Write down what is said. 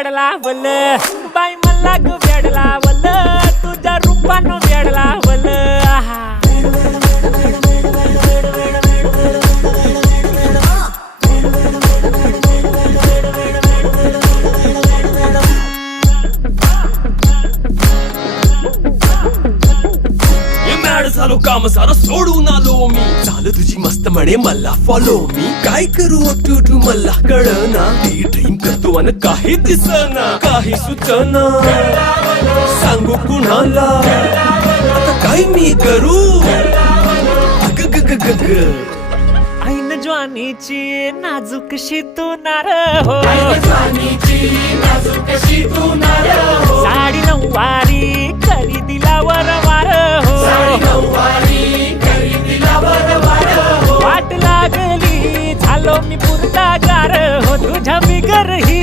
वेडला वल बाई मला ग वेडला वल तुझ्या रूपानं वेडला वल आहा झालो काम सारा सोडून आलो मी झालं तुझी मस्त म्हणे मला फॉलो मी काय करू टू मला कळना ती ड्रीम करतो आणि काही दिसना काही सुचना सांगू कुणाला आता काय मी करू अग ग ग ग ग ऐन ज्वानीची नाजूकशी तू नार हो साडी नऊवारी करी दिला वरवार हो वाट लागली झालो मी पुरता गार हो तुझ्या बिगर ही